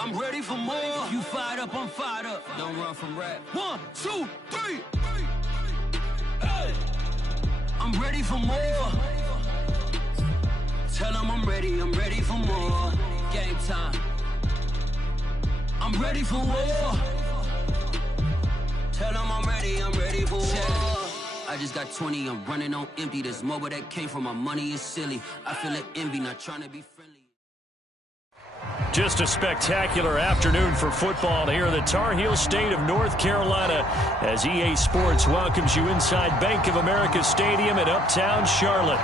I'm ready for more. You fired up, I'm fired up. Don't run from rap. 1, 2, 3. Hey. I'm ready for more. Tell them I'm ready for more. Game time. I'm ready for war. Tell them I'm ready for war. I just got 20, I'm running on empty. This mobile that came from my money is silly. I feel it envy, not trying to be friendly. Just a spectacular afternoon for football here in the Tar Heel state of North Carolina as EA Sports welcomes you inside Bank of America Stadium in uptown Charlotte.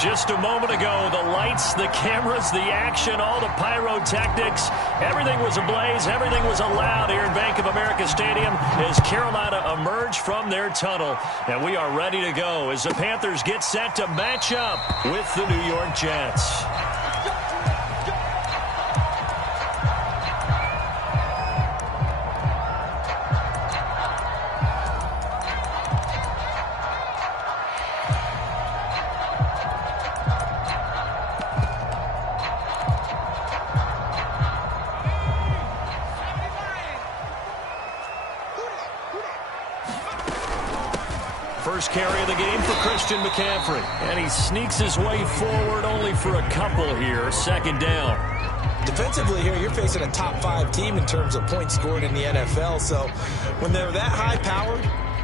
Just a moment ago, the lights, the cameras, the action, all the pyrotechnics, everything was ablaze, everything was allowed here in Bank of America Stadium as Carolina emerged from their tunnel. And we are ready to go as the Panthers get set to match up with the New York Jets. First carry of the game for Christian McCaffrey. And he sneaks his way forward only for a couple here. Second down. Defensively here, you're facing a top 5 team in terms of points scored in the NFL. So when they're that high powered,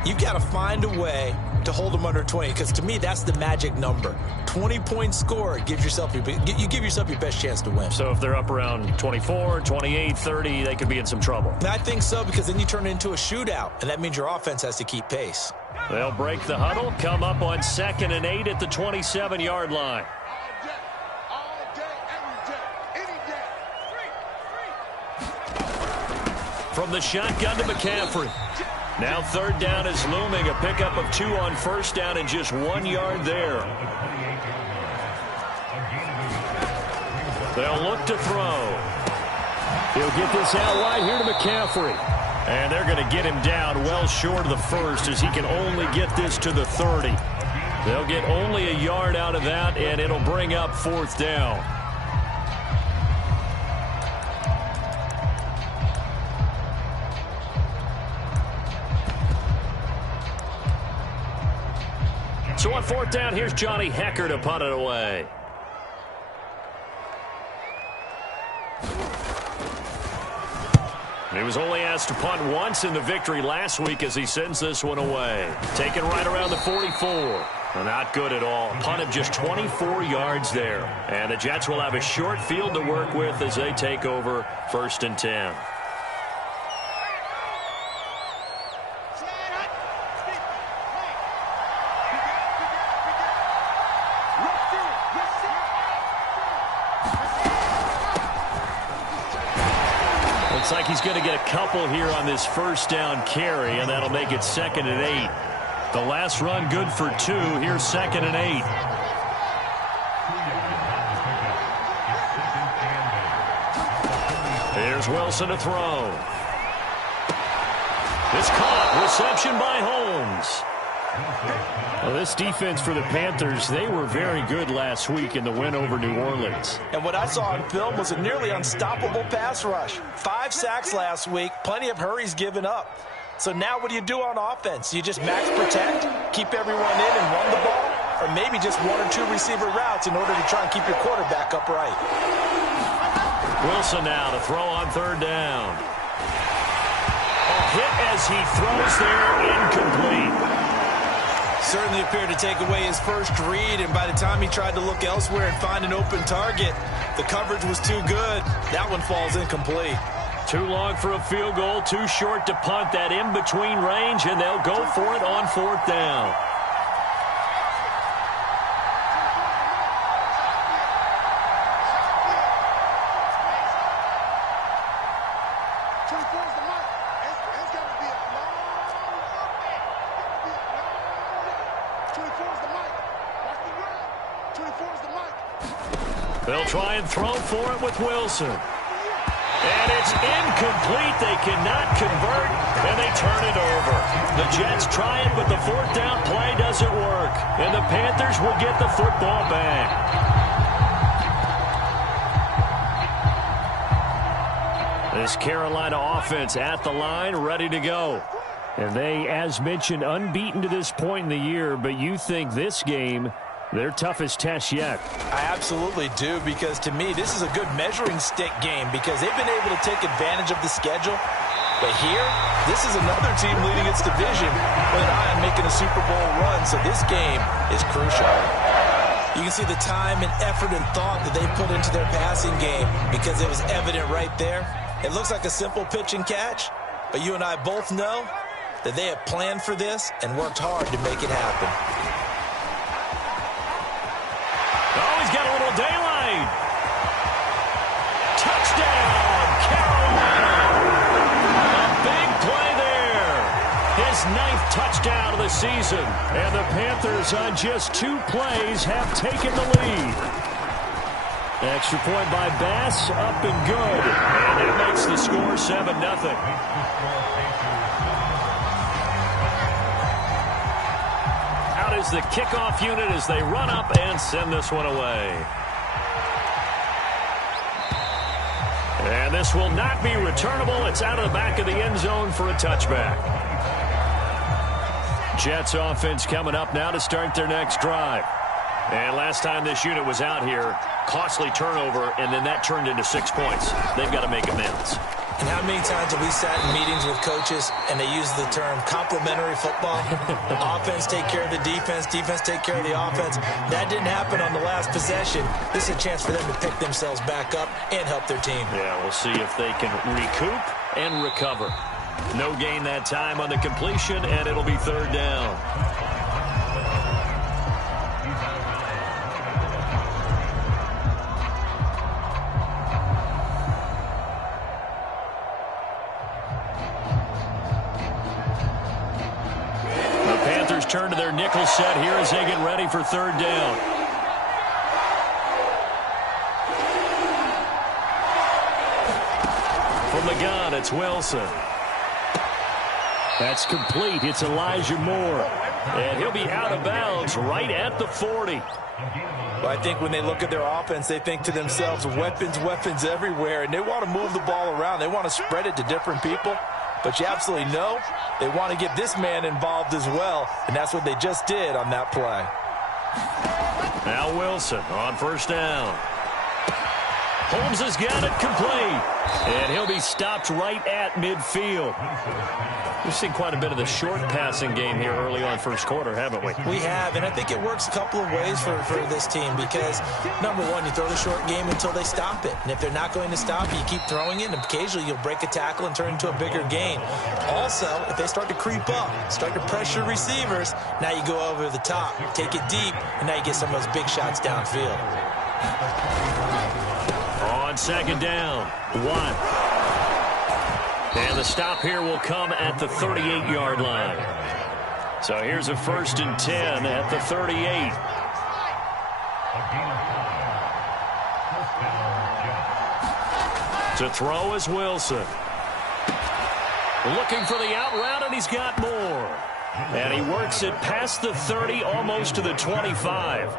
you've got to find a way to hold them under 20. Because to me, that's the magic number. 20 points scored, you give yourself your best chance to win. So if they're up around 24, 28, 30, they could be in some trouble. And I think so, because then you turn it into a shootout, and that means your offense has to keep pace. They'll break the huddle, come up on 2nd and 8 at the 27-yard line. From the shotgun to McCaffrey. Now 3rd down is looming. A pickup of 2 on 1st down and just 1 yard there. They'll look to throw. He'll get this out wide here to McCaffrey. And they're going to get him down well short of the first as he can only get this to the 30. They'll get only a yard out of that, and it'll bring up 4th down. So on 4th down, here's Johnny Hecker to punt it away. He was only asked to punt once in the victory last week as he sends this one away. Taken right around the 44. Not good at all. Punt of just 24 yards there. And the Jets will have a short field to work with as they take over 1st and 10. Looks like he's going to get a couple here on this 1st down carry, and that'll make it 2nd and 8. The last run good for 2. Here's 2nd and 8. Here's Wilson to throw. It's caught. Reception by Holmes. Well, this defense for the Panthers, they were very good last week in the win over New Orleans. And what I saw on film was a nearly unstoppable pass rush. 5 sacks last week, plenty of hurries given up. So now what do you do on offense? You just max protect, keep everyone in and run the ball, or maybe just 1 or 2 receiver routes in order to try and keep your quarterback upright. Wilson now to throw on 3rd down. A hit as he throws there, incomplete. Certainly appeared to take away his first read, and by the time he tried to look elsewhere and find an open target, the coverage was too good. That one falls incomplete. Too long for a field goal, too short to punt. That in-between range, and they'll go for it on 4th down. They'll try and throw for it with Wilson. And it's incomplete. They cannot convert, and they turn it over. The Jets try it, but the 4th down play doesn't work. And the Panthers will get the football back. This Carolina offense at the line, ready to go. And they, as mentioned, unbeaten to this point in the year, but you think this game, their toughest test yet? I absolutely do, because to me, this is a good measuring stick game because they've been able to take advantage of the schedule. But here, this is another team leading its division with an eye on making a Super Bowl run, so this game is crucial. You can see the time and effort and thought that they put into their passing game because it was evident right there. It looks like a simple pitch and catch, but you and I both know that they have planned for this and worked hard to make it happen. Oh, he's got a little daylight. Touchdown, Carolina. A big play there. His 9th touchdown of the season. And the Panthers on just 2 plays have taken the lead. Extra point by Bass, up and good. And it makes the score 7-0. Out is the kickoff unit as they run up and send this one away. And this will not be returnable. It's out of the back of the end zone for a touchback. Jets offense coming up now to start their next drive. And last time this unit was out here, costly turnover, and then that turned into 6 points. They've got to make amends. And how many times have we sat in meetings with coaches and they use the term complementary football? Offense take care of the defense, defense take care of the offense. That didn't happen on the last possession. This is a chance for them to pick themselves back up and help their team. Yeah, we'll see if they can recoup and recover. No gain that time on the completion, and it'll be 3rd down. Turn to their nickel set here as they get ready for 3rd down. From the gun, it's Wilson. That's complete. It's Elijah Moore. And he'll be out of bounds right at the 40. Well, I think when they look at their offense, they think to themselves, weapons, weapons everywhere, and they want to move the ball around. They want to spread it to different people. But you absolutely know they want to get this man involved as well, and that's what they just did on that play. Now Wilson on 1st down. Holmes has got it complete, and he'll be stopped right at midfield. We've seen quite a bit of the short passing game here early on 1st quarter, haven't we? We have, and I think it works a couple of ways for this team because, number one, you throw the short game until they stop it. And if they're not going to stop it, you keep throwing it, and occasionally you'll break a tackle and turn it into a bigger gain. Also, if they start to creep up, start to pressure receivers, now you go over the top, take it deep, and now you get some of those big shots downfield. On 2nd down, 1. And the stop here will come at the 38-yard line. So here's a 1st and 10 at the 38. To throw is Wilson. Looking for the out route, and he's got more. And he works it past the 30, almost to the 25.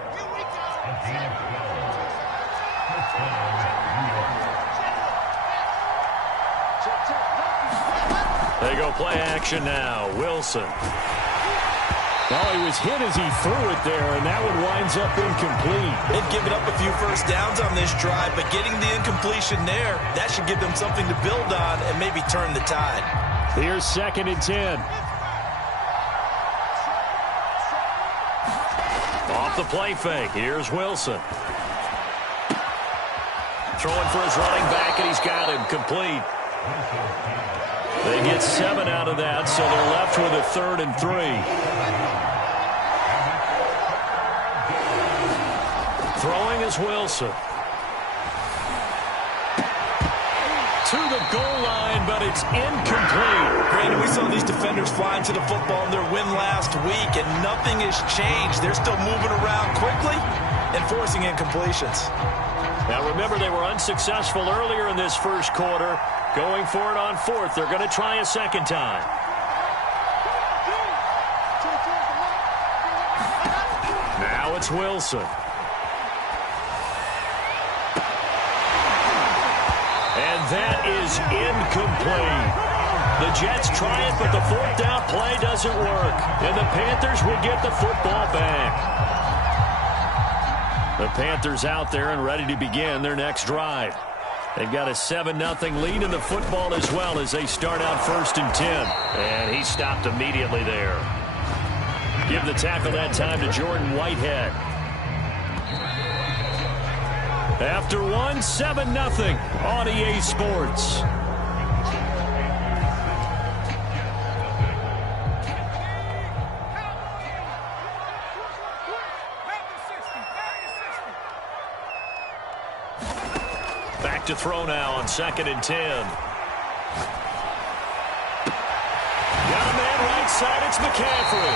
They go play action now. Wilson. Well, he was hit as he threw it there, and that one winds up incomplete. They've given up a few first downs on this drive, but getting the incompletion there, that should give them something to build on and maybe turn the tide. Here's 2nd and 10. Off the play fake. Here's Wilson. Throwing for his running back, and he's got him complete. They get 7 out of that, so they're left with a 3rd and 3. Throwing is Wilson. To the goal line, but it's incomplete. Brandon, we saw these defenders flying to the football in their win last week, and nothing has changed. They're still moving around quickly and forcing incompletions. Now, remember, they were unsuccessful earlier in this 1st quarter. Going for it on 4th. They're going to try a 2nd time. Now it's Wilson. And that is incomplete. The Jets try it, but the fourth down play doesn't work. And the Panthers will get the football back. The Panthers out there and ready to begin their next drive. They've got a 7-0 lead in the football as well as they start out 1st and 10. And he stopped immediately there. Give the tackle that time to Jordan Whitehead. After 7-0 on EA Sports. Back to throw now on 2nd and 10. Got a man right side, it's McCaffrey.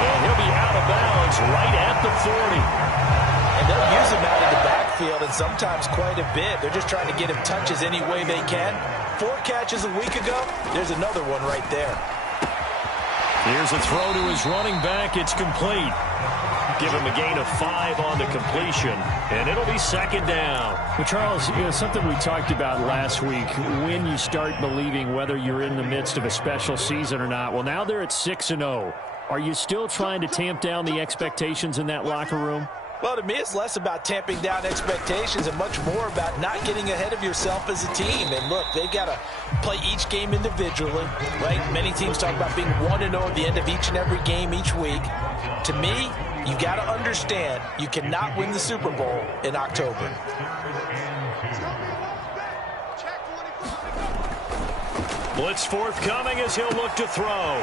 And he'll be out of bounds right at the 40. And they'll use him out of the backfield, and sometimes quite a bit. They're just trying to get him touches any way they can. 4 catches a week ago. There's another one right there. Here's a throw to his running back. It's complete. Give him a gain of 5 on the completion, and it'll be 2nd down. Well, Charles, something we talked about last week, when you start believing whether you're in the midst of a special season or not. Well, now they're at 6-0. Are you still trying to tamp down the expectations in that locker room? Well, to me, it's less about tamping down expectations and much more about not getting ahead of yourself as a team. And look, they've got to play each game individually, right? Many teams talk about being 1-0 at the end of each and every game each week. To me, you got to understand you cannot win the Super Bowl in October. Blitz forthcoming as he'll look to throw.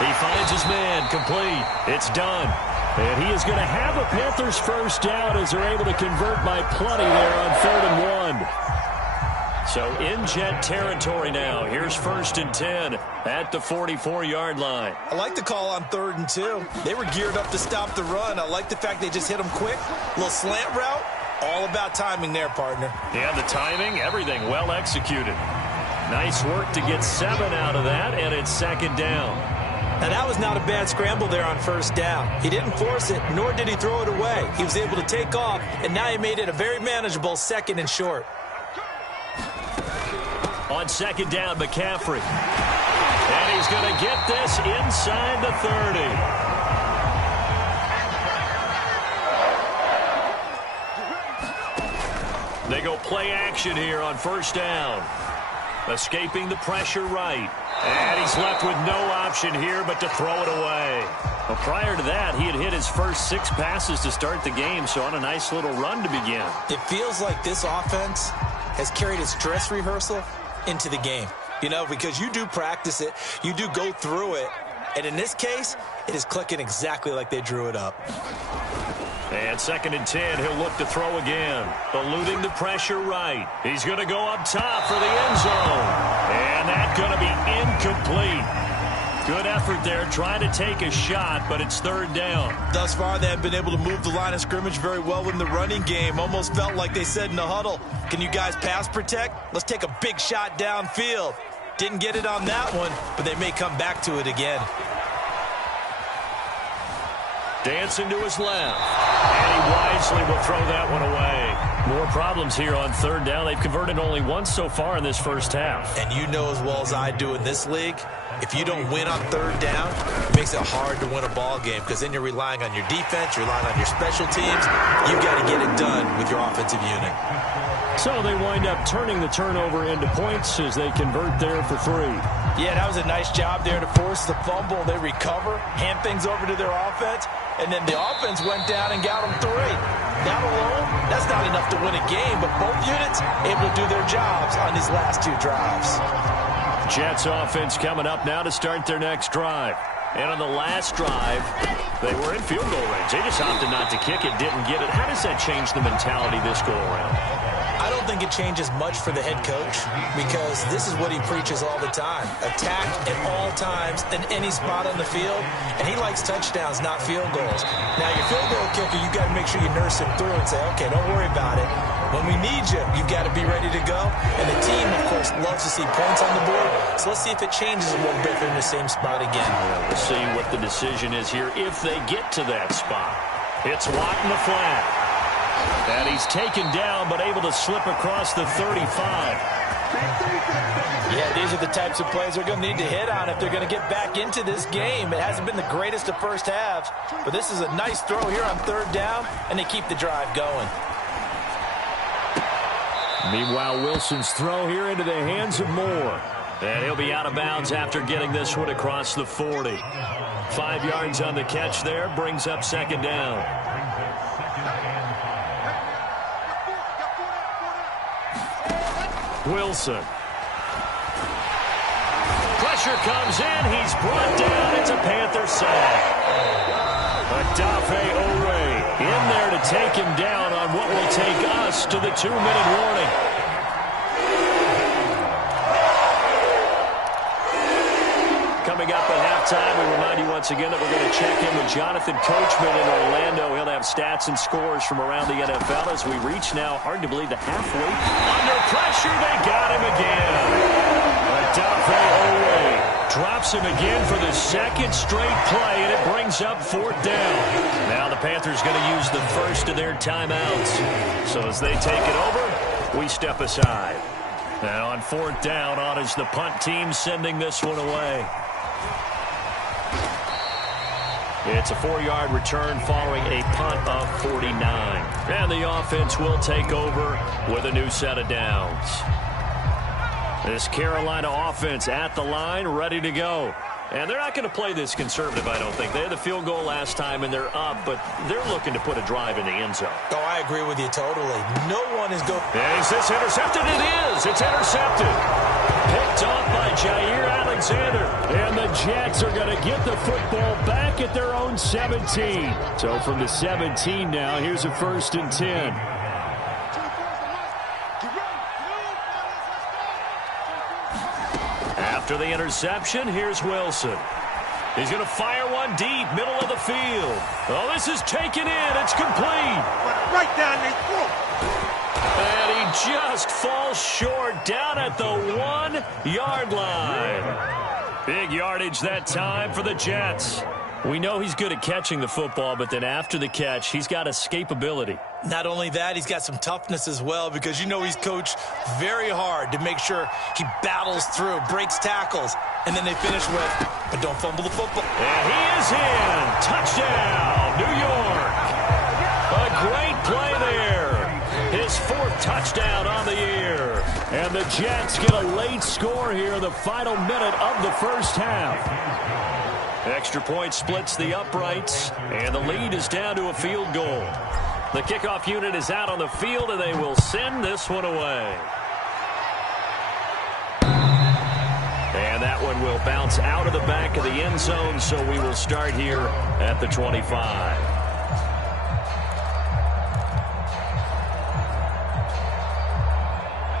He finds his man, complete. It's done. And he is going to have a Panthers first down as they're able to convert by plenty there on 3rd and 1. So in Jet territory now. Here's 1st and 10 at the 44-yard line. I like the call on 3rd and 2. They were geared up to stop the run. I like the fact they just hit them quick. A little slant route. All about timing there, partner. Yeah, the timing, everything well executed. Nice work to get 7 out of that, and it's 2nd down. Now, that was not a bad scramble there on 1st down. He didn't force it, nor did he throw it away. He was able to take off, and now he made it a very manageable 2nd and short. On 2nd down, McCaffrey. And he's going to get this inside the 30. They go play action here on 1st down. Escaping the pressure right. And he's left with no option here but to throw it away. Well, prior to that, he had hit his first 6 passes to start the game, so on a nice little run to begin. It feels like this offense has carried its dress rehearsal into the game. You know, because you do practice it, you do go through it, and in this case, it is clicking exactly like they drew it up. And 2nd and 10, he'll look to throw again. Eluding the pressure right. He's going to go up top for the end zone. And that's going to be incomplete. Good effort there, trying to take a shot, but it's 3rd down. Thus far, they have been able to move the line of scrimmage very well in the running game. Almost felt like they said in the huddle, can you guys pass protect? Let's take a big shot downfield. Didn't get it on that one, but they may come back to it again. Dancing to his left. And he wisely will throw that one away. More problems here on 3rd down. They've converted only once so far in this first half. And you know as well as I do in this league, if you don't win on 3rd down, it makes it hard to win a ball game because then you're relying on your defense, you're relying on your special teams. You've got to get it done with your offensive unit. So they wind up turning the turnover into points as they convert there for 3. Yeah, that was a nice job there to force the fumble. They recover, hand things over to their offense, and then the offense went down and got them 3. That alone, that's not enough to win a game, but both units able to do their jobs on these last 2 drives. Jets offense coming up now to start their next drive. And on the last drive, they were in field goal range. They just opted not to kick it, didn't get it. How does that change the mentality this go around? I don't think it changes much for the head coach because this is what he preaches all the time. Attack at all times in any spot on the field, and he likes touchdowns, not field goals. Now, your field goal kicker, you got to make sure you nurse him through and say, okay, don't worry about it. When we need you, you've got to be ready to go. And the team, of course, loves to see points on the board. So let's see if it changes a little bit. They're in the same spot again. We'll see what the decision is here if they get to that spot. It's Watt in the flat. And he's taken down but able to slip across the 35. Yeah, these are the types of plays they're going to need to hit on if they're going to get back into this game. It hasn't been the greatest of first halves, but this is a nice throw here on third down, and they keep the drive going. Meanwhile, Wilson's throw here into the hands of Moore. And he'll be out of bounds after getting this one across the 40. 5 yards on the catch there, brings up second down. Wilson. Pressure comes in. He's brought down. It's a Panther sack. Adafe Owe in there to take him down on what will take us to the 2-minute warning. Coming up at halftime, we remind you once again that we're going to check in with Jonathan Coachman in Orlando. He'll have stats and scores from around the NFL as we reach now, hard to believe, the halfway. Under pressure, they got him again. Adafe Owe drops him again for the second straight play, and it brings up fourth down. Now the Panthers going to use the first of their timeouts. So as they take it over, we step aside. And on fourth down, on is the punt team sending this one away. It's a 4-yard return following a punt of 49. And the offense will take over with a new set of downs. This Carolina offense at the line, ready to go. And they're not going to play this conservative, I don't think. They had the field goal last time, and they're up, but they're looking to put a drive in the end zone. Oh, I agree with you totally. No one is going. Is this intercepted? It is. It's intercepted. Picked off by Jair Alexander. And the Jets are going to get the football back at their own 17. So from the 17 now, here's a 1st and 10. After the interception, here's Wilson. He's going to fire one deep, middle of the field. Oh, this is taken in. It's complete. Right down their throat. And he just falls short down at the 1-yard line. Big yardage that time for the Jets. We know he's good at catching the football, but then after the catch, he's got escapability. Not only that, he's got some toughness as well, because you know he's coached very hard to make sure he battles through, breaks tackles, and then they finish with, but don't fumble the football. And he is in. Touchdown, New York. A great play there. His 4th touchdown on the year. And the Jets get a late score here in the final minute of the first half. Extra point splits the uprights, and the lead is down to a field goal. The kickoff unit is out on the field, and they will send this one away. And that one will bounce out of the back of the end zone, so we will start here at the 25.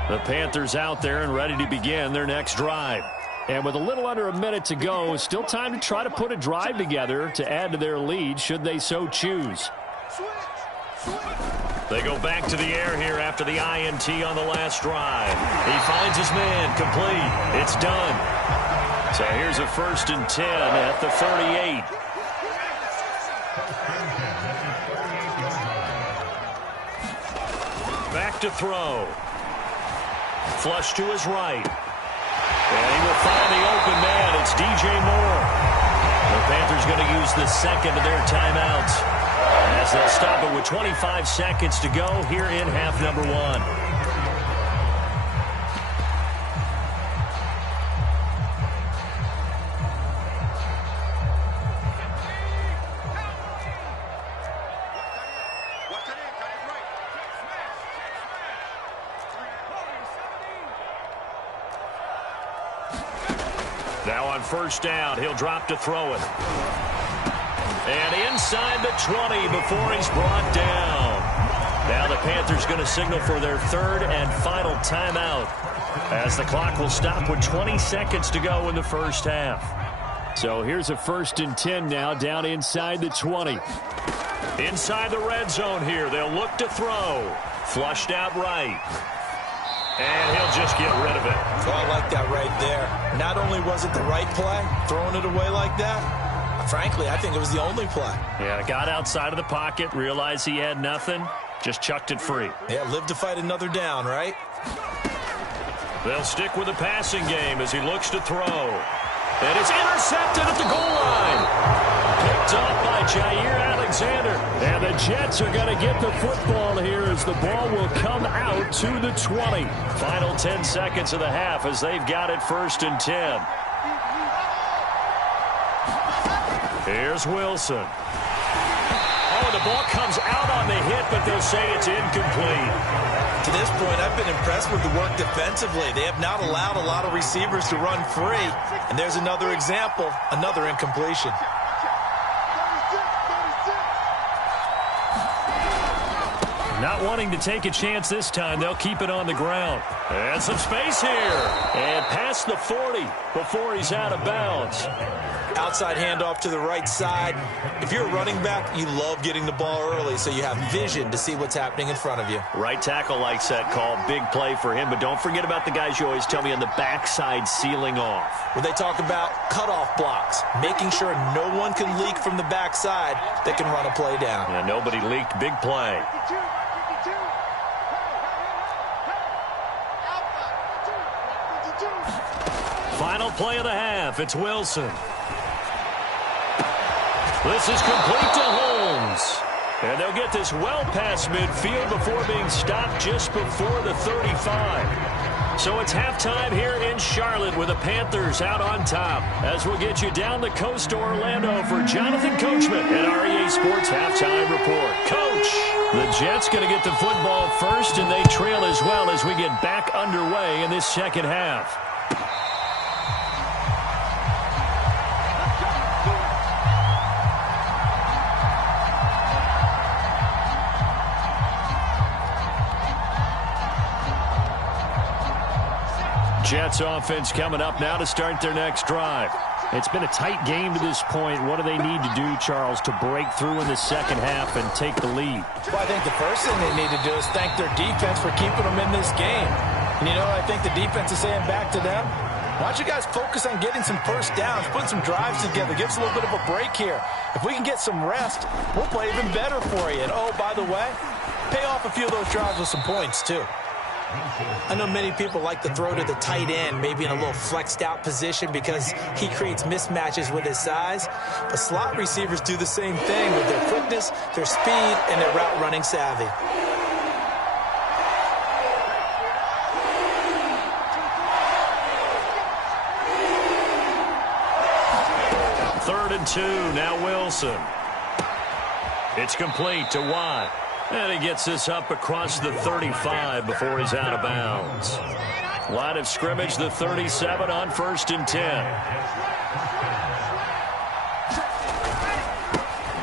The Panthers out there and ready to begin their next drive. And with a little under a minute to go, still time to try to put a drive together to add to their lead should they so choose. They go back to the air here after the INT on the last drive. He finds his man, complete. It's done. So here's a 1st and 10 at the 38. Back to throw. Flush to his right. And he will find the open man. It's DJ Moore. The Panthers going to use the second of their timeouts as they'll stop it with 25 seconds to go here in half number 1. Now on first down, he'll drop to throw it. And inside the 20 before he's brought down. Now the Panthers going to signal for their 3rd and final timeout as the clock will stop with 20 seconds to go in the first half. So here's a 1st and 10 now down inside the 20. Inside the red zone here. They'll look to throw. Flushed out right. And he'll just get rid of it. Oh, I like that right there. Not only was it the right play, throwing it away like that, frankly, I think it was the only play. Yeah, got outside of the pocket, realized he had nothing, just chucked it free. Yeah, live to fight another down, right? They'll stick with the passing game as he looks to throw. And it's intercepted at the goal line. Picked off by Jair Alexander. And the Jets are going to get the football here as the ball will come out to the 20. Final 10 seconds of the half as they've got it 1st and 10. Here's Wilson. Oh, the ball comes out on the hit, but they'll say it's incomplete. To this point, I've been impressed with the work defensively. They have not allowed a lot of receivers to run free. And there's another example, another incompletion. Not wanting to take a chance this time, they'll keep it on the ground. And some space here. And past the 40 before he's out of bounds. Outside handoff to the right side. If you're a running back, you love getting the ball early so you have vision to see what's happening in front of you. Right tackle likes that call. Big play for him. But don't forget about the guys you always tell me on the backside sealing off. Where they talk about cutoff blocks, making sure no one can leak from the backside that can run a play down. Yeah, nobody leaked. Big play. Final play of the half. It's Wilson. This is complete to Holmes. And they'll get this well past midfield before being stopped just before the 35. So it's halftime here in Charlotte with the Panthers out on top. As we'll get you down the coast to Orlando for Jonathan Coachman at our EA Sports Halftime Report. Coach, the Jets going to get the football first, and they trail as well as we get back underway in this second half. Jets offense coming up now to start their next drive. It's been a tight game to this point. What do they need to do, Charles, to break through in the second half and take the lead? Well, I think the first thing they need to do is thank their defense for keeping them in this game. And, you know, I think the defense is saying back to them, why don't you guys focus on getting some first downs, putting some drives together, give us a little bit of a break here. If we can get some rest, we'll play even better for you. And, oh, by the way, pay off a few of those drives with some points, too. I know many people like to throw to the tight end, maybe in a little flexed out position because he creates mismatches with his size. But slot receivers do the same thing with their quickness, their speed, and their route running savvy. Third and 2, now Wilson. It's complete to Watt. And he gets this up across the 35 before he's out of bounds. Line of scrimmage, the 37 on 1st and 10.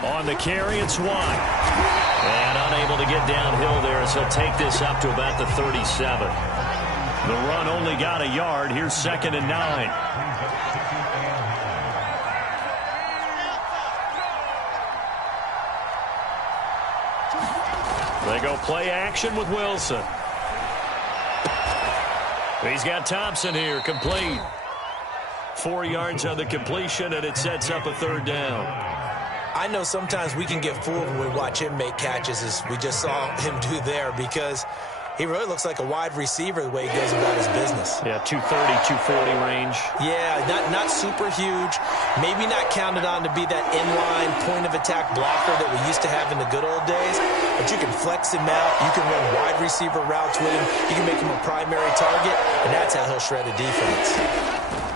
On the carry, it's Watt. And unable to get downhill there as he'll take this up to about the 37. The run only got a yard. Here's 2nd and 9. They go play action with Wilson. He's got Thompson here, complete. 4 yards on the completion, and it sets up a 3rd down. I know sometimes we can get fooled when we watch him make catches, as we just saw him do there, because he really looks like a wide receiver the way he goes about his business. Yeah, 230, 240 range. Yeah, not super huge. Maybe not counted on to be that inline point-of-attack blocker that we used to have in the good old days. But you can flex him out. You can run wide receiver routes with him. You can make him a primary target, and that's how he'll shred a defense.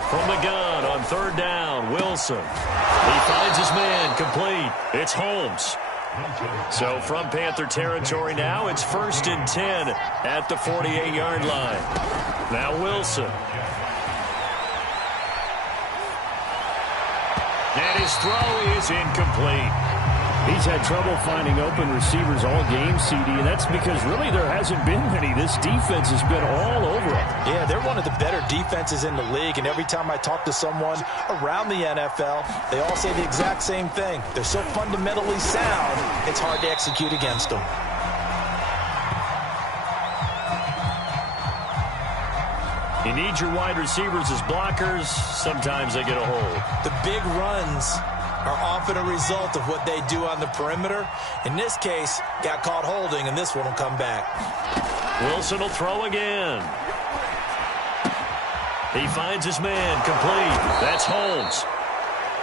From the gun on 3rd down, Wilson. He finds his man, complete. It's Holmes. So from Panther territory now, it's 1st and 10 at the 48-yard line. Now Wilson. And his throw is incomplete. He's had trouble finding open receivers all game, CD, and that's because really there hasn't been many. This defense has been all over him. Yeah, they're one of the better defenses in the league, and every time I talk to someone around the NFL, they all say the exact same thing. They're so fundamentally sound, it's hard to execute against them. You need your wide receivers as blockers. Sometimes they get a hold. The big runs are often a result of what they do on the perimeter. In this case, got caught holding, and this one will come back. Wilson will throw again. He finds his man, complete. That's Holmes.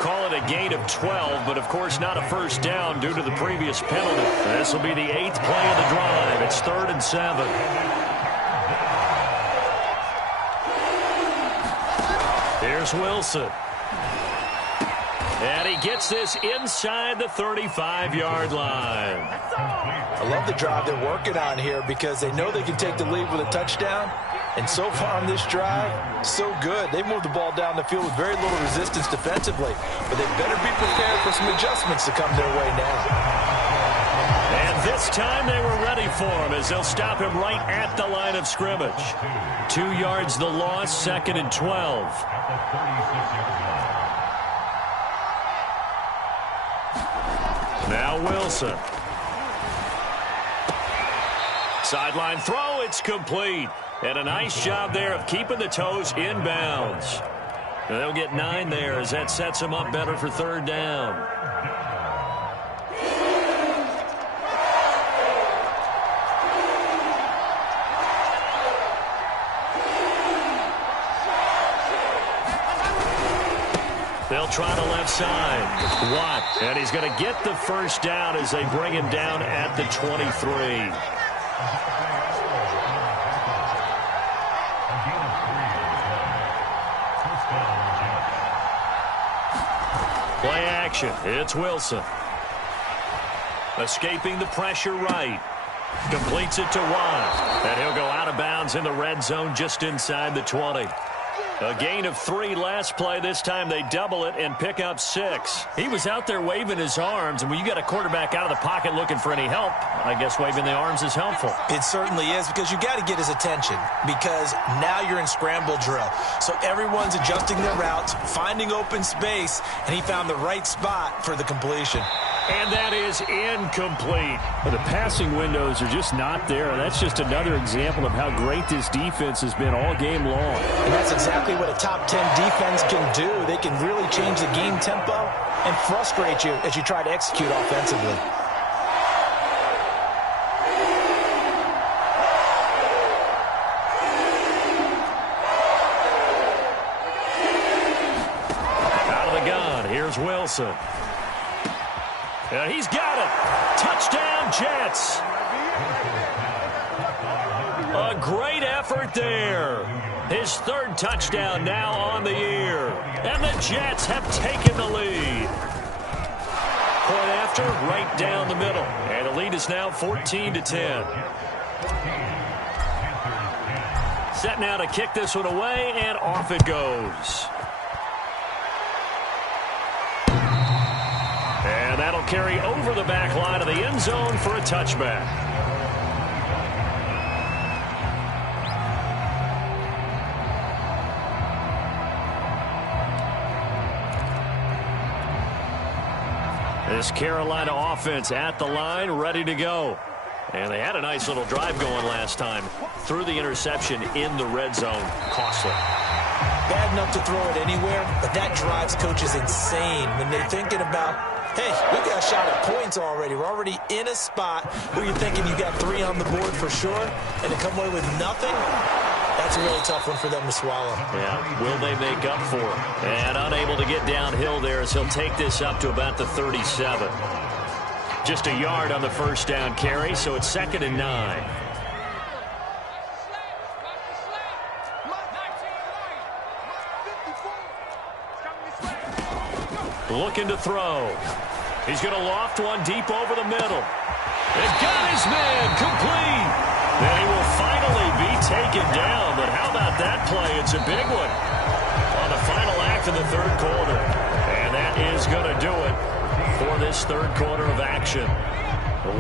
Call it a gain of 12, but of course not a first down due to the previous penalty. This will be the 8th play of the drive. It's 3rd and 7. Here's Wilson. And he gets this inside the 35-yard line. I love the drive they're working on here because they know they can take the lead with a touchdown. And so far on this drive, so good. They moved the ball down the field with very little resistance defensively. But they better be prepared for some adjustments to come their way now. And this time they were ready for him as they'll stop him right at the line of scrimmage. 2 yards the loss, 2nd and 12. Now Wilson. Sideline throw, it's complete. And a nice job there of keeping the toes in bounds. And they'll get 9 there as that sets them up better for 3rd down. They'll try the left side. Watt, and he's going to get the first down as they bring him down at the 23. Play action. It's Wilson. Escaping the pressure right. Completes it to Watt. And he'll go out of bounds in the red zone just inside the 20. A gain of 3 last play. This time they double it and pick up 6. He was out there waving his arms, and when you got a quarterback out of the pocket looking for any help, I guess waving the arms is helpful. It certainly is, because you got to get his attention, because now you're in scramble drill. So everyone's adjusting their routes, finding open space, and he found the right spot for the completion. And that is incomplete. Well, the passing windows are just not there. That's just another example of how great this defense has been all game long. And that's exactly what a top 10 defense can do. They can really change the game tempo and frustrate you as you try to execute offensively. Out of the gun, here's Wilson. And he's got it. Touchdown, Jets. A great effort there. His 3rd touchdown now on the year. And the Jets have taken the lead. Point after, right down the middle. And the lead is now 14-10. Set now to kick this one away, and off it goes. And that'll carry over the back line of the end zone for a touchback. This Carolina offense at the line, ready to go. And they had a nice little drive going last time. Threw the interception in the red zone. Costly. Bad enough to throw it anywhere, but that drives coaches insane when they're thinking about, hey, we got a shot at points already. We're already in a spot where you're thinking you got 3 on the board for sure, and to come away with nothing, that's a really tough one for them to swallow. Yeah, will they make up for it? And unable to get downhill there as he'll take this up to about the 37. Just a yard on the first down carry, so it's 2nd and 9. Looking to throw. He's going to loft one deep over the middle. And got his man complete. And he will finally be taken down. But how about that play? It's a big one on the final act of the 3rd quarter. And that is going to do it for this 3rd quarter of action.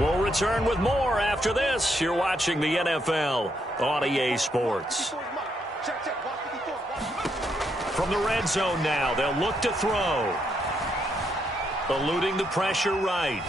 We'll return with more after this. You're watching the NFL on EA Sports. From the red zone now, they'll look to throw. Eluding the pressure right.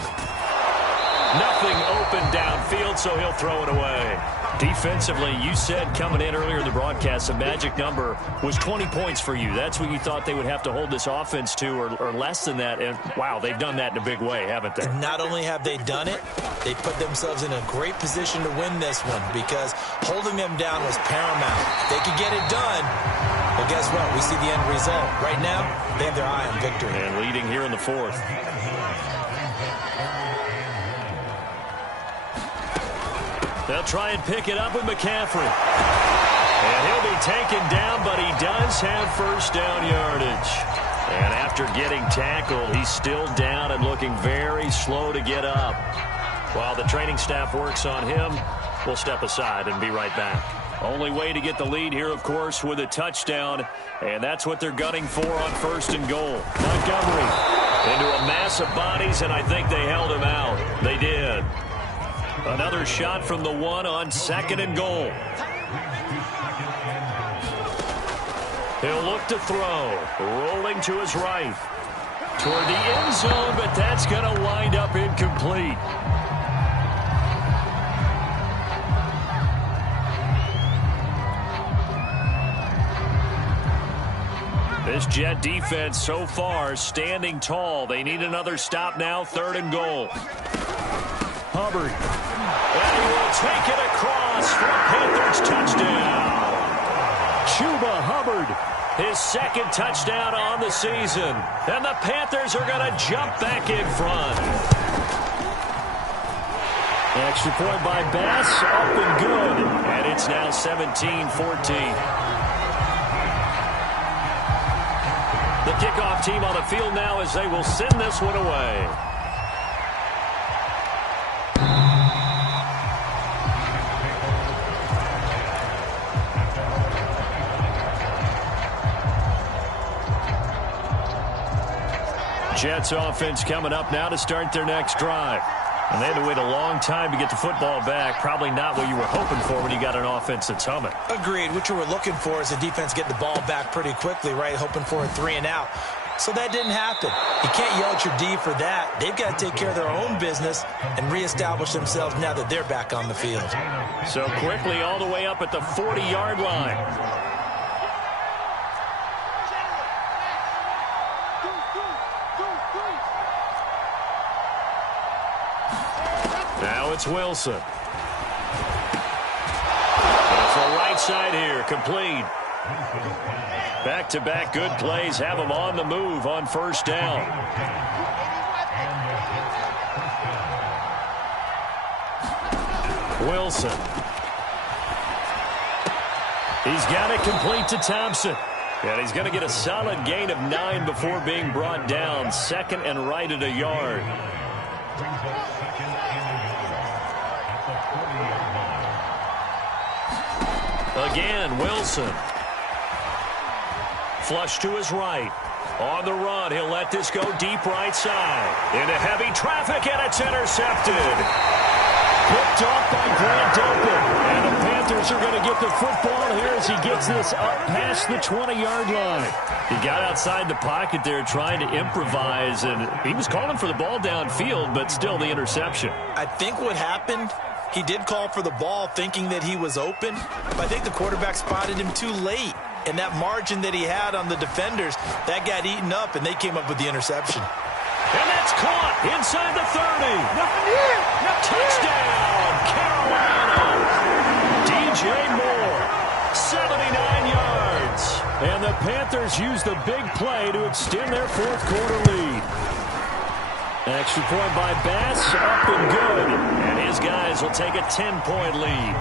Nothing open downfield, so he'll throw it away. Defensively, you said coming in earlier in the broadcast, the magic number was 20 points for you. That's what you thought they would have to hold this offense to, or less than that. And, wow, they've done that in a big way, haven't they? And not only have they done it, they put themselves in a great position to win this one because holding them down was paramount. If they could get it done, Well, guess what? We see the end result. Right now, they have their eye on victory. And leading here in the fourth. They'll try and pick it up with McCaffrey. And he'll be taken down, but he does have first down yardage. And after getting tackled, he's still down and looking very slow to get up. While the training staff works on him, we'll step aside and be right back. Only way to get the lead here, of course, with a touchdown. And that's what they're gunning for on first and goal. Montgomery into a mass of bodies, and I think they held him out. They did. Another shot from the one on second and goal. He'll look to throw. Rolling to his right. Toward the end zone, but that's going to wind up incomplete. This Jet defense so far standing tall. They need another stop now, third and goal. Hubbard. And he will take it across for a Panthers touchdown. Chuba Hubbard, his second touchdown on the season. And the Panthers are going to jump back in front. Extra point by Bass, up and good. And it's now 17-14. The kickoff team on the field now as they will send this one away. Jets offense coming up now to start their next drive. And they had to wait a long time to get the football back. Probably not what you were hoping for when you got an offense that's humming. Agreed. What you were looking for is the defense getting the ball back pretty quickly, right? Hoping for a 3 and out. So that didn't happen. You can't yell at your D for that. They've got to take care of their own business and reestablish themselves now that they're back on the field. So quickly all the way up at the 40-yard line. Now it's Wilson. Off the right side here, complete. Back-to-back good plays have them on the move on first down. Wilson. He's got it complete to Thompson. And he's going to get a solid gain of 9 before being brought down. Second and right at a yard. Again, Wilson. Flush to his right. On the run, he'll let this go deep right side. Into heavy traffic, and it's intercepted. Picked off by Grant Delpit. And the Panthers are going to get the football here as he gets this up past the 20-yard line. He got outside the pocket there trying to improvise, and he was calling for the ball downfield, but still the interception. I think what happened, he did call for the ball thinking that he was open, but I think the quarterback spotted him too late. And that margin that he had on the defenders, that got eaten up, and they came up with the interception. And that's caught inside the 30. Touchdown, Carolina. DJ Moore, 79 yards. And the Panthers use the big play to extend their fourth quarter lead. Extra point by Bass, up and good. And his guys will take a 10-point lead.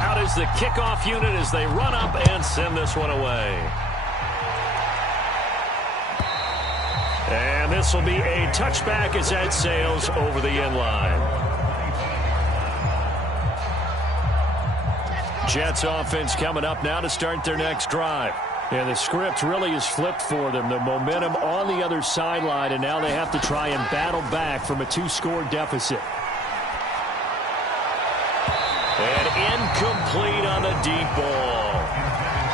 Out is the kickoff unit as they run up and send this one away. And this will be a touchback as that sails over the end line. Jets offense coming up now to start their next drive. And the script really is flipped for them. The momentum on the other sideline, and now they have to try and battle back from a 2-score deficit. And incomplete on the deep ball.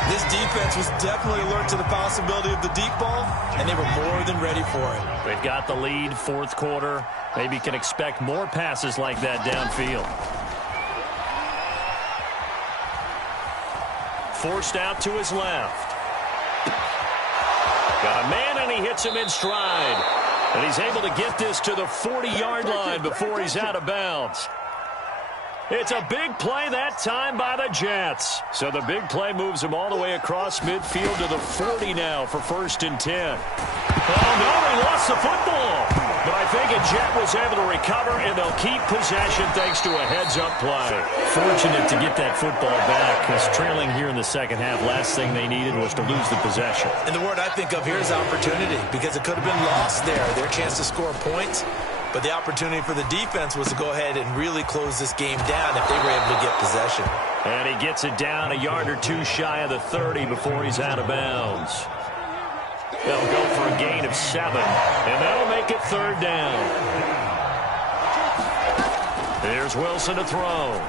This defense was definitely alert to the possibility of the deep ball, and they were more than ready for it. They've got the lead, fourth quarter. Maybe can expect more passes like that downfield. Forced out to his left. Got a man, and he hits him in stride. And he's able to get this to the 40-yard line before he's out of bounds. It's a big play that time by the Jets. So the big play moves them all the way across midfield to the 40 now for 1st and 10. Oh, no, they lost the football. But I think a Jet was able to recover, and they'll keep possession thanks to a heads-up play. Fortunate to get that football back, because trailing here in the second half, last thing they needed was to lose the possession. And the word I think of here is opportunity, because it could have been lost there, their chance to score points. But the opportunity for the defense was to go ahead and really close this game down if they were able to get possession. And he gets it down a yard or two shy of the 30 before he's out of bounds. They'll go for a gain of 7, and that'll make it 3rd down. There's Wilson to throw.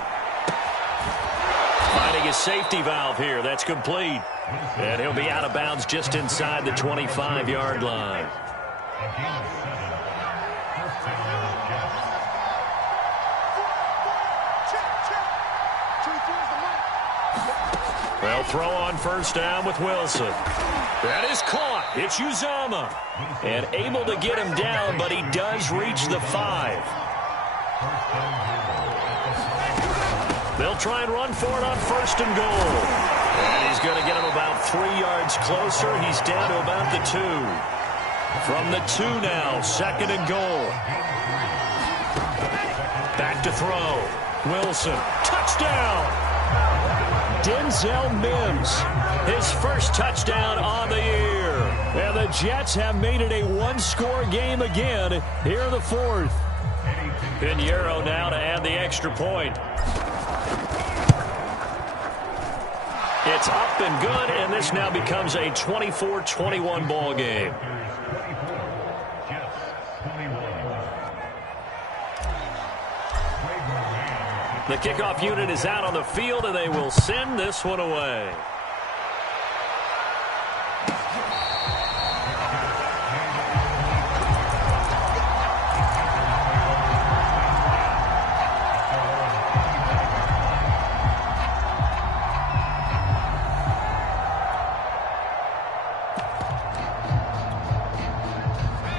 Finding a safety valve here. That's complete. And he'll be out of bounds just inside the 25-yard line. They'll throw on 1st down with Wilson. That is caught. It's Uzama. And able to get him down, but he does reach the 5. They'll try and run for it on 1st and goal. And he's going to get him about 3 yards closer. He's down to about the 2. From the 2 now, 2nd and goal. Back to throw. Wilson. Touchdown. Denzel Mims, his first touchdown on the year. And the Jets have made it a one-score game again here in the 4th. Pinheiro now to add the extra point. It's up and good, and this now becomes a 24-21 ball game. The kickoff unit is out on the field, and they will send this one away.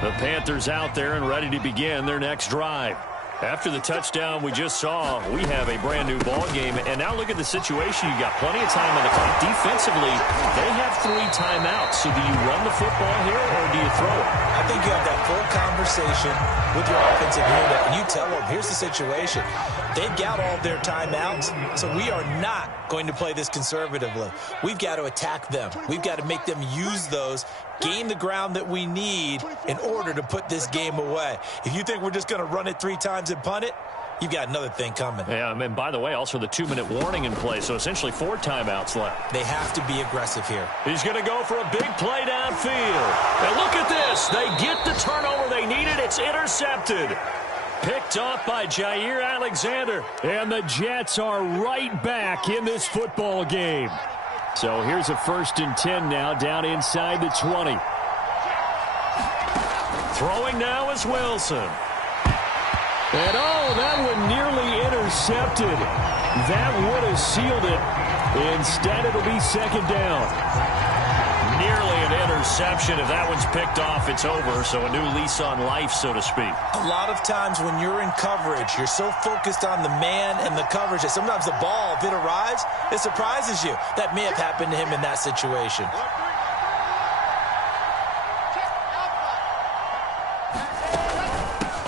The Panthers out there and ready to begin their next drive. After the touchdown we just saw, we have a brand-new ball game. And now look at the situation. You got plenty of time on the clock. Defensively, they have 3 timeouts. So do you run the football here or do you throw it? I think you have that full conversation with your offensive unit, and you tell them, here's the situation. They've got all their timeouts, so we are not going to play this conservatively. We've got to attack them. We've got to make them use those, gain the ground that we need in order to put this game away. If you think we're just going to run it 3 times and punt it, you've got another thing coming. Yeah, and by the way, also the 2-minute warning in play, so essentially 4 timeouts left. They have to be aggressive here. He's going to go for a big play downfield. And look at this. They get the turnover they needed. It's intercepted. Picked off by Jair Alexander. And the Jets are right back in this football game. So here's a 1st and 10 now down inside the 20. Throwing now is Wilson. And oh, that one nearly intercepted. That would have sealed it. Instead, it'll be 2nd down. Nearly an interception. If that one's picked off, it's over. So a new lease on life, so to speak. A lot of times when you're in coverage, you're so focused on the man and the coverage that sometimes the ball, if it arrives, it surprises you. That may have happened to him in that situation.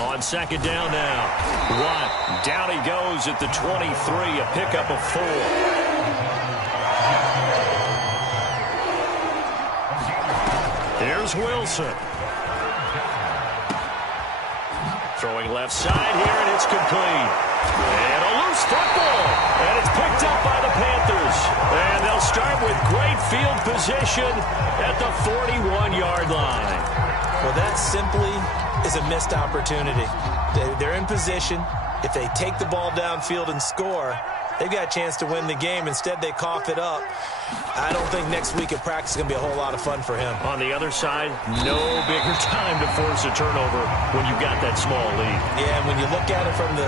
On 2nd down now. Watt, down he goes at the 23, a pickup of 4. Here's Wilson. Throwing left side here, and it's complete. And a loose football. And it's picked up by the Panthers. And they'll start with great field position at the 41-yard line. Well, that simply is a missed opportunity. They're in position. If they take the ball downfield and score, they've got a chance to win the game. Instead, they cough it up. I don't think next week at practice is going to be a whole lot of fun for him. On the other side, no bigger time to force a turnover when you've got that small lead. Yeah, and when you look at it from the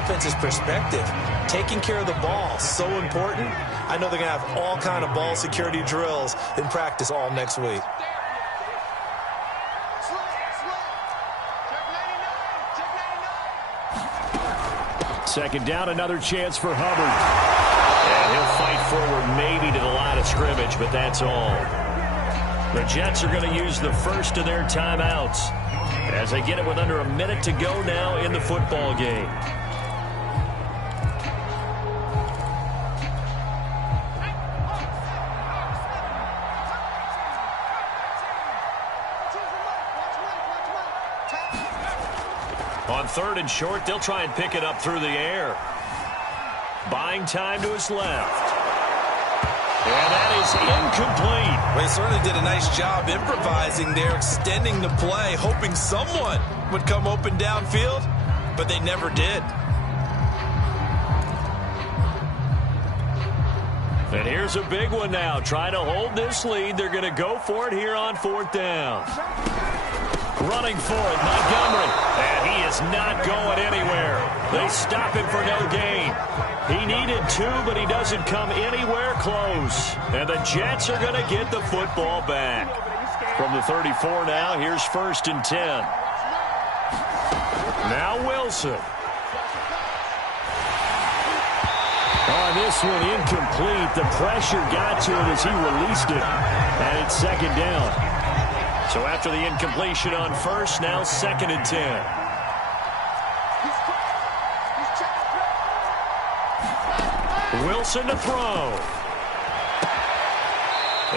offense's perspective, taking care of the ball, so important. I know they're going to have all kind of ball security drills in practice all next week. second down, another chance for Hubbard. And he'll fight forward maybe to the line of scrimmage, but that's all. The Jets are going to use the first of their timeouts as they get it with under a minute to go now in the football game. On 3rd and short, they'll try and pick it up through the air. Buying time to his left. And that is incomplete. Well, he certainly did a nice job improvising there, extending the play, hoping someone would come open downfield, but they never did. And here's a big one now. Trying to hold this lead. They're going to go for it here on 4th down. Running for it, Montgomery. And he is not going anywhere. They stop him for no gain. He needed 2, but he doesn't come anywhere close. And the Jets are going to get the football back. From the 34 now, here's 1st and 10. Now Wilson. On this one, incomplete. The pressure got to him as he released it. And it's 2nd down. So after the incompletion on 1st, now 2nd and 10. Wilson to throw.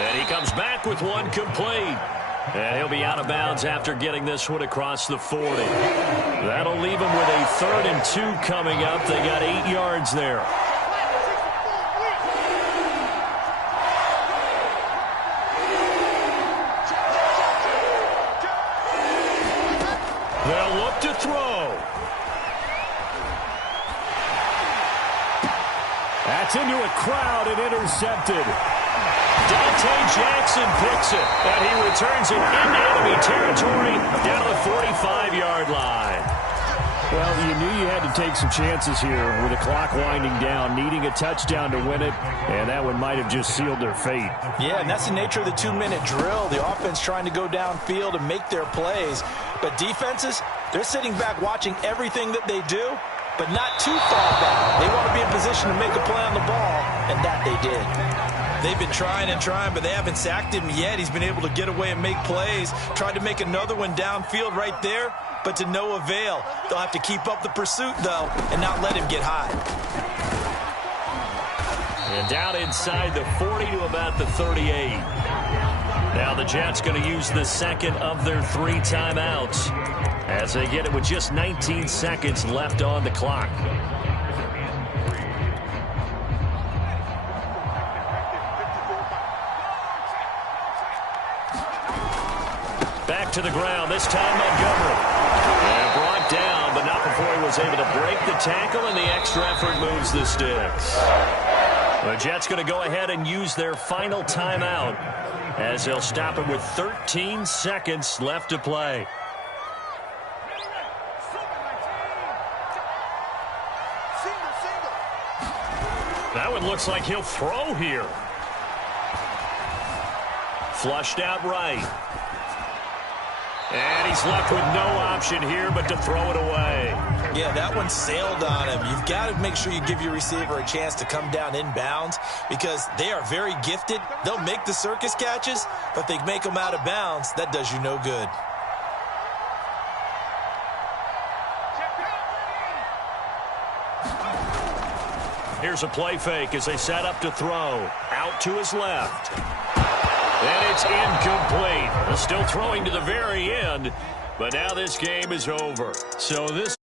And he comes back with one complete. And he'll be out of bounds after getting this one across the 40. That'll leave him with a 3rd and 2 coming up. They got 8 yards there. They'll look to throw. That's into a crowd and intercepted. Dante Jackson picks it, and he returns it into enemy territory down to the 45-yard line. Well, you knew you had to take some chances here with the clock winding down, needing a touchdown to win it, and that one might have just sealed their fate. Yeah, and that's the nature of the 2-minute drill. The offense trying to go downfield and make their plays. But defenses, they're sitting back watching everything that they do, but not too far back. They want to be in position to make a play on the ball, and that they did. They've been trying and trying, but they haven't sacked him yet. He's been able to get away and make plays. Tried to make another one downfield right there, but to no avail. They'll have to keep up the pursuit, though, and not let him get high. And down inside the 40 to about the 38. Now the Jets going to use the second of their 3 timeouts as they get it with just 19 seconds left on the clock. Back to the ground, this time Montgomery. And brought down, but not before he was able to break the tackle, and the extra effort moves the sticks. The Jets going to go ahead and use their final timeout as they'll stop him with 13 seconds left to play. That one looks like he'll throw here. Flushed out right. And he's left with no option here but to throw it away. Yeah, that one sailed on him. You've got to make sure you give your receiver a chance to come down inbounds because they are very gifted. They'll make the circus catches, but if they make them out of bounds, that does you no good. Here's a play fake as they set up to throw. Out to his left. And it's incomplete. Still throwing to the very end, but now this game is over. So this